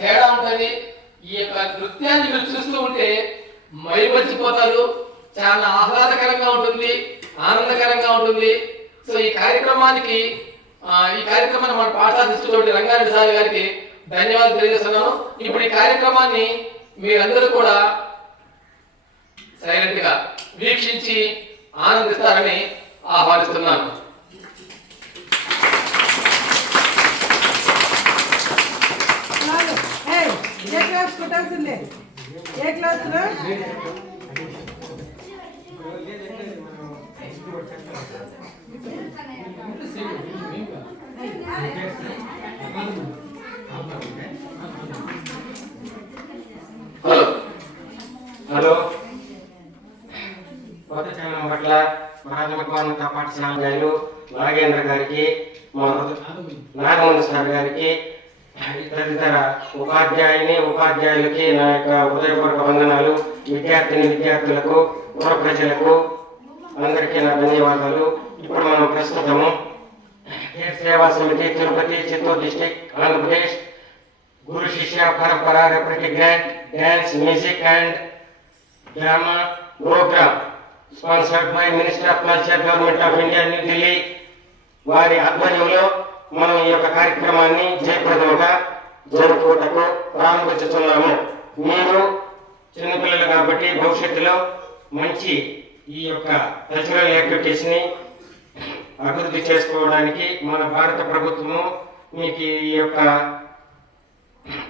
తేడా ఉంటుంది. ఈ యొక్క నృత్యాన్ని మీరు చూస్తూ ఉంటే మైమర్చిపోతారు. చాలా ఆహ్లాదకరంగా ఉంటుంది, ఆనందకరంగా ఉంటుంది. సో ఈ కార్యక్రమాన్ని మన పాఠశాల రంగారెడ్డి సార్ గారికి ధన్యవాదాలు తెలియజేస్తున్నాను. ఇప్పుడు ఈ కార్యక్రమాన్ని మీరందరూ కూడా సైలెంట్ గా వీక్షించి ఆనందిస్తారని ఆహ్వానిస్తున్నాను. హలో, కొత్త ఛానల్ పట్ల ప్రాథమిక పాఠశాల గారు నాగేంద్ర గారికి, నాగమోహన్ సార్ గారికి, తదితర ఉపాధ్యాయులకి నా యొక్క హృదయపూర్వక వందనాలు. విద్యార్థులకు, పుర ప్రజలకు అందరికీ నా ధన్యవాదాలు. ఇప్పుడు మనం ప్రస్తుతము సేవా సమితి తిరుపతి, చిత్తూరు డిస్ట్రిక్ట్, ఆంధ్రప్రదేశ్ గురు శిష్య పరంపర grand dance, music and drama program sponsored by minister of culture, government of India, new Delhi వారి ఆధ్వర్యంలో మనం ఈ యొక్క కార్యక్రమాన్ని జయప్రదంగా జరుపుకోటకు ప్రారంభించుతున్నాము. మీరు చిన్నపిల్లలు కాబట్టి భవిష్యత్తులో మంచి ఈ యొక్క కల్చరల్ యాక్టివిటీస్ ని అభివృద్ధి చేసుకోవడానికి మన భారత ప్రభుత్వము మీకు ఈ యొక్క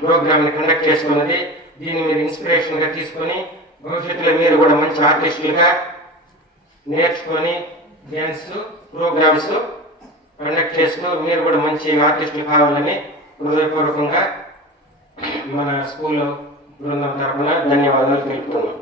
ప్రోగ్రామ్ ని కండక్ట్ చేసుకున్నది. దీన్ని మీరు ఇన్స్పిరేషన్ గా తీసుకొని భవిష్యత్తులో మీరు కూడా మంచి ఆర్టిస్టులుగా నేర్చుకొని డ్యాన్స్ ప్రోగ్రామ్స్ కండక్ట్ చేస్తూ మీరు కూడా మంచి ఆర్టిస్టులు కావాలని హృదయపూర్వకంగా మన స్కూల్ బృందం తరఫున ధన్యవాదాలు తెలుపుతున్నాం.